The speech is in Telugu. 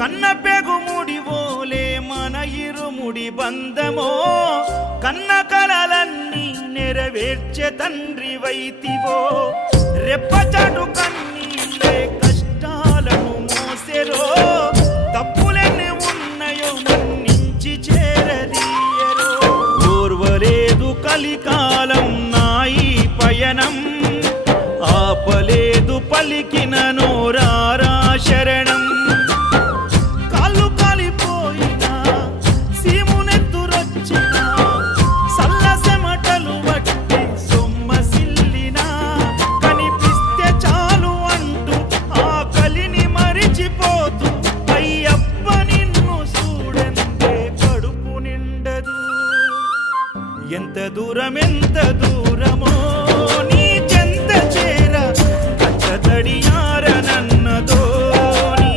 కన్న పెగుముడి ఓలే మన ఇరుముడి బంధమో కన్న కలలన్నీ నెరవేర్చే తండ్రి వైతివో రెప్పచాటు కన్నీళ్ళే కష్టాలను మోసెరో తప్పులెన్ని ఉన్నాయో మన్నించి చేరదీయరో ఓర్వలేదు కలికాలం నాయి పయనం ఆపలేదు పలికిన నోరారా శరణం కాళ్ళు కాలిపోయినా సీమునెత్తురొచ్చినా సల్ల సెమటలు వట్టి సొమ్మసిల్లినా కనిపిస్తే చాలు అంటూ ఆ కలిని మరిచిపోతూ అయ్యప్ప నిన్ను చూడందే కడుపు నిండదు ఎంత దూరం